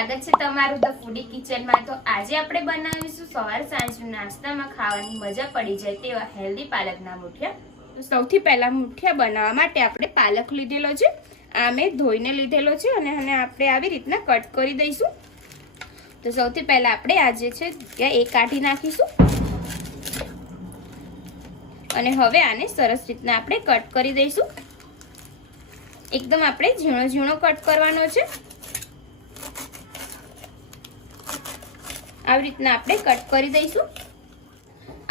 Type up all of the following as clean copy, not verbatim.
સ્વાગત છે તમારું ધ ફૂડી કિચન માં। તો આજે આપણે બનાવીશું સવાર સાંજના નાસ્તામાં ખાવાની મજા પડી જાય તેવા હેલ્ધી પાલકના મુઠિયા। તો સૌથી પહેલા મુઠિયા બનાવવા માટે આપણે પાલક લીધેલો છે, આ મેં ધોઈને લીધેલો છે અને આપણે આવી રીતના કટ કરી દઈશું। તો સૌથી પહેલા આપણે આજે છે એ કાઢી નાખીશું અને હવે આને સરસ રીતના આપણે કટ કરી દઈશું। एकदम આપણે ઝીણો ઝીણો કટ કરવાનો છે। આવી રીતના આપણે કટ કરી દઈશું।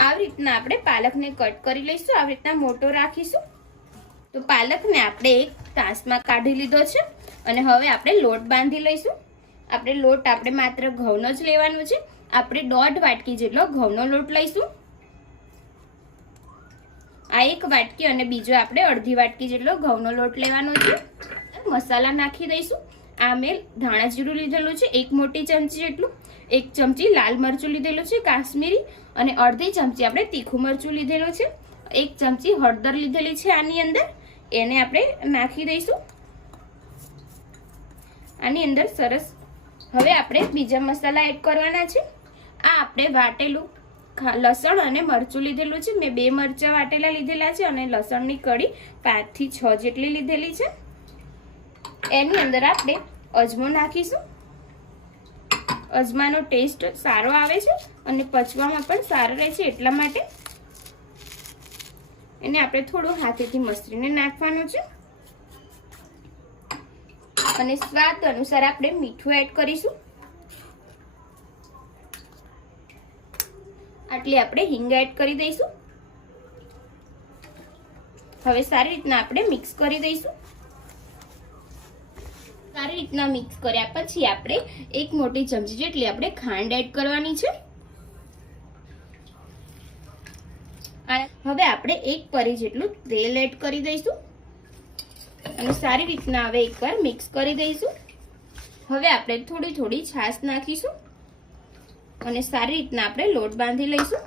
આવી રીતના આપણે પાલકને કટ કરી લઈશું, આવી રીતના મોટો રાખીશું। તો પાલકને આપણે એક તાસમાં કાઢી લીધો છે અને હવે આપણે લોટ બાંધી લઈશું। આપણે લોટ આપણે માત્ર ઘઉંનો જ લેવાનો છે, આપણે 1.5 વાટકી જેટલો ઘઉંનો લોટ લઈશું। આ 1 વાટકી અને બીજો આપણે 1/2 વાટકી જેટલો ઘઉંનો લોટ લેવાનો છે। મસાલા નાખી દઈશું। આ મેં ધાણા જીરું લીધેલું છે 1 મોટી ચમચી જેટલું, 1 ચમચી લાલ મરચું લીધેલું છે કાશ્મીરી અને અડધી ચમચી આપણે તીખું મરચું લીધેલું છે, 1 ચમચી હળદર લીધેલી છે આની અંદર, એને આપણે નાખી દઈશું આની અંદર સરસ। હવે આપણે બીજા મસાલા એડ કરવાના છે। આ આપણે વાટેલું લસણ અને મરચું લીધેલું છે, મેં 2 મરચાં વાટેલા લીધેલા છે અને લસણની કળી 5 થી 6 જેટલી લીધેલી છે। એની અંદર આપણે અજમો નાખીશું। અજમાનો ટેસ્ટ સારો આવે છે અને પચવામાં પણ સારો રહે છે, એટલા માટે એને આપણે થોડું હાથેથી મસળીને નાખવાનું છે અને સ્વાદ અનુસાર આપણે મીઠું એડ કરીશું। આટલી આપણે હિંગ એડ કરી દઈશું। હવે સારી રીતના આપણે મિક્સ કરી દઈશું। સારી રીતના મિક્સ કર્યા પછી આપણે 1 મોટી ચમચી જેટલી આપણે ખાંડ એડ કરવાની છે। હવે આપણે 1 પરી જેટલું તેલ એડ કરી દઈશું અને સારી રીતના હવે એકવાર મિક્સ કરી દઈશું। હવે આપણે થોડી થોડી છાશ નાખીશું અને સારી રીતના આપણે લોટ બાંધી લઈશું।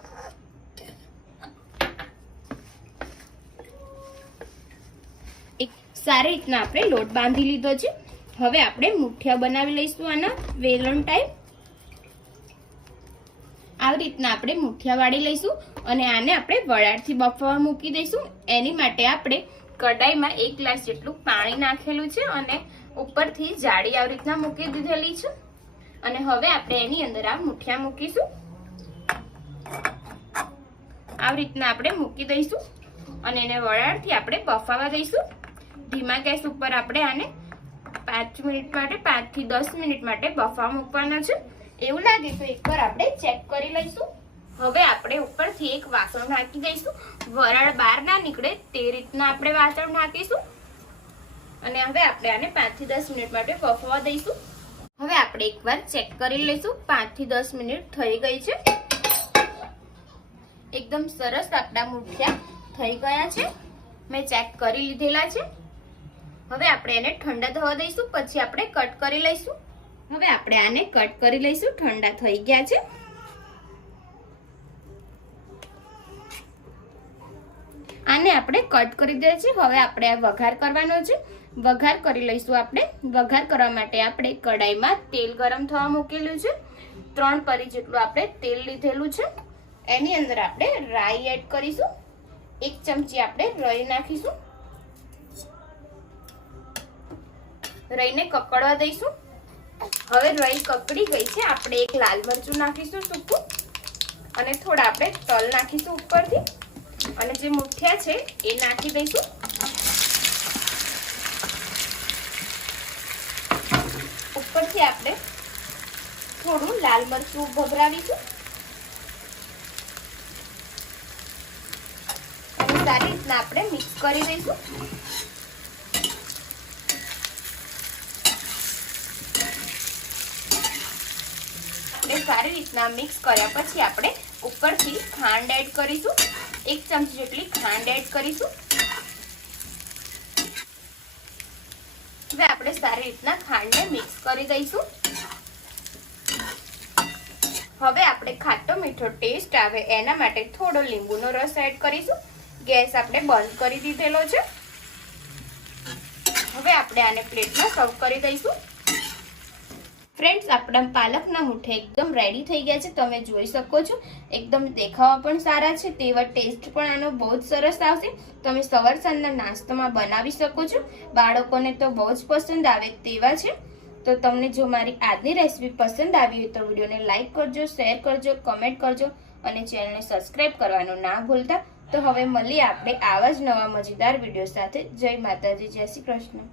સારી રીતના આપણે લોટ બાંધી લીધો છે। હવે આપણે મુઠિયા બનાવી લઈશું આના વેલણ ટાઈપ। આવી રીતના આપણે મુઠિયા વાળી લઈશું અને આને આપણે વરાળથી બફવા મૂકી દઈશું। એની માટે આપણે કઢાઈમાં 1 ગ્લાસ જેટલું પાણી નાખેલું છે અને ઉપરથી જાળી આવી રીતના મૂકી દીધેલી છે અને હવે આપણે એની અંદર આ મુઠિયા મૂકીશું। આવી રીતના આપણે મૂકી દઈશું અને એને વરાળથી આપણે બફાવા દઈશું। ધીમા ગેસ ઉપર આપણે આને 5 મિનિટ માટે 5 થી 10 મિનિટ માટે બફાવા મૂકવાના છે। એવું લાગે તો એકવાર આપણે ચેક કરી લઈશું। હવે આપણે ઉપરથી એક વાસણ નાખી દઈશું, વરાળ બહાર ના નીકળે તે રીતના આપણે વાસણ નાખીશું અને હવે આપણે આને 5 થી 10 મિનિટ માટે બફાવા દઈશું। હવે આપણે એકવાર ચેક કરી લઈશું। 5 થી 10 મિનિટ થઈ ગઈ છે, એકદમ સરસ આપણા મુઠિયા થઈ ગયા છે, મેં ચેક કરી લીધેલા છે। હવે આપણે એને ઠંડા થવા દઈશું, પછી આપણે કટ કરી લઈશું। હવે આપણે આને કટ કરી લઈશું, ઠંડા થઈ ગયા છે। આને આપણે કટ કરી દે છે। હવે આપણે આ વઘાર કરવાનો છે, વઘાર કરી લઈશું। આપણે વઘાર કરવા માટે આપણે કઢાઈમાં તેલ ગરમ થવા મૂકેલું છે, 3 પરી જેટલું આપણે તેલ લીધેલું છે। એની અંદર આપણે રાઈ એડ કરીશું, 1 ચમચી આપણે રાઈ નાખીશું। રાઈને કકડવા દઈશું। હવે રાઈ કકડી ગઈ છે, આપણે 1 લાલ મરચું નાખીશું સૂકું અને થોડા આપણે તલ નાખીશું ઉપરથી અને જે મુઠિયા છે એ નાખી દઈશું। ઉપરથી આપણે થોડું લાલ મરચું ભભરાવીશું અને સારી રીતના આપણે મિક્સ કરી દઈશું। સારી રીતના મિક્સ કર્યા પછી આપણે ઉપરથી ખાંડ એડ કરીશું, 1 ચમચી જેટલી ખાંડ એડ કરીશું। હવે આપણે સારી રીતના ખાંડને મિક્સ કરી દઈશું। હવે આપણે ખાટો મીઠો ટેસ્ટ આવે એના માટે થોડો લીંબુનો રસ એડ કરીશું। ગેસ આપણે બંધ કરી દીધેલો છે। હવે આપણે આને પ્લેટમાં સર્વ કરી દઈશું। ફ્રેન્ડ્સ, આપણા પાલકના મુઠિયા એકદમ રેડી થઈ ગયા છે. તમે જોઈ શકો છો એકદમ દેખાવા પણ સારા છે, તેવા ટેસ્ટ પણ આનો બહુ જ સરસ આવશે. તમે સવાર સાંજના નાસ્તામાં બનાવી શકો છો. બાળકોને તો બહુ જ પસંદ આવે તેવા છે. તો તમને જો મારી આજની રેસીપી પસંદ આવી હોય તો વિડીયોને લાઈક કરજો, શેર કરજો, કમેન્ટ કરજો અને ચેનલને સબસ્ક્રાઇબ કરવાનું ના ભૂલતા. તો હવે મળીએ આપણે આવા જ નવા મજેદાર વિડીયો સાથે. જય માતાજી, જય શ્રી કૃષ્ણ.